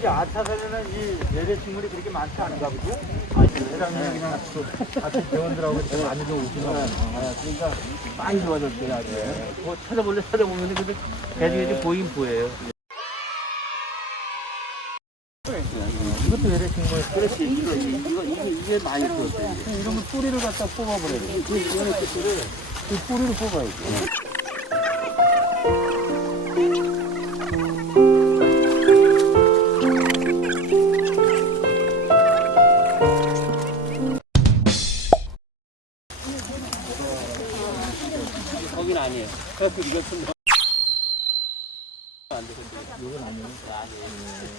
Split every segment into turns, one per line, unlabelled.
아차산에는 이 외래식물이 그렇게 많지 않은가 보죠? 아니, 회장님이 그냥 같은 대원들하고 이렇게 많이 좀 오시나 봐요. 그러니까 많이 좋아졌어요, 아주. 뭐 찾아보면 근데 대중이 좀 보이긴 보여요. 이것도 외래식물. 그렇지. 이게 많이 들었어요. 이런 거 뿌리를 갖다 뽑아버려야 돼. 이 뿌리를 뽑아야지. 거긴 아니에요. 이것은 안 되거든요. 이건 아니에요. 아니에요.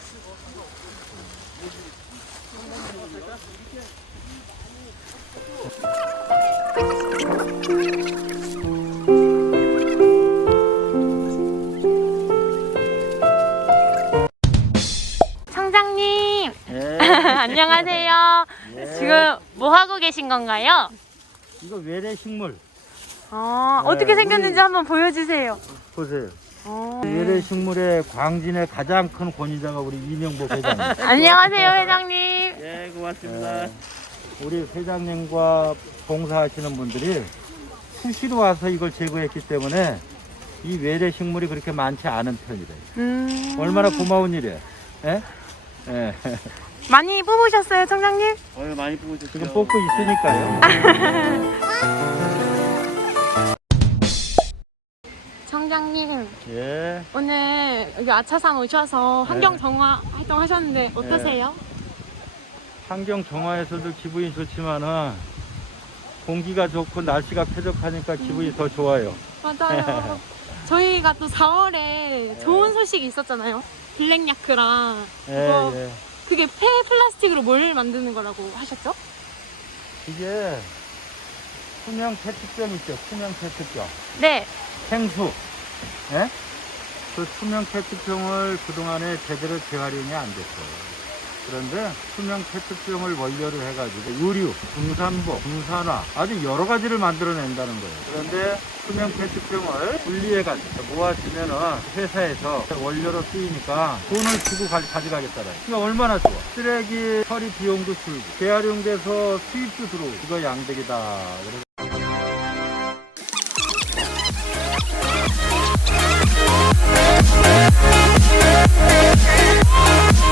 청장님.
예.
안녕하세요.
예.
지금 뭐 하고 계신 건가요?
이거 외래식물.
어떻게
네,
생겼는지 한번 보여주세요.
보세요.
어.
외래식물의 광진의 가장 큰 권위자가 우리 이명복 회장님.
안녕하세요, 회장님.
예, 고맙습니다. 우리 회장님과 봉사하시는 분들이 수시로 와서 이걸 제거했기 때문에 이 외래식물이 그렇게 많지 않은 편이래요. 얼마나 고마운 일이에요. 예? 예.
많이 뽑으셨어요, 청장님?
많이 뽑으셨죠. 지금 뽑고 있으니까요.
청장님,
예.
오늘 여기 아차산 오셔서 환경 정화 활동 하셨는데 어떠세요?
환경 정화에서도 기분이 좋지만은 공기가 좋고 날씨가 쾌적하니까 기분이 더 좋아요.
맞아요. 저희가 또 4월에 좋은 소식이 있었잖아요. 블랙야크랑 그거
예.
그게 폐 플라스틱으로 뭘 만드는 거라고 하셨죠?
이게 투명 페트병 있죠? 투명 페트병.
네.
생수. 예? 그 투명 페트병을 그동안에 제대로 재활용이 안 됐어요. 그런데 투명 페트병을 원료로 해가지고 유류, 중산보, 중산화 아주 여러 가지를 만들어낸다는 거예요. 그런데 투명 페트병을 분리해가지고 모아주면은 회사에서 원료로 쓰이니까 돈을 주고 가져가겠다라요. 그러니까 얼마나 좋아. 쓰레기 처리 비용도 줄고 재활용돼서 수입도 들어오고 이거 양득이다. 그래서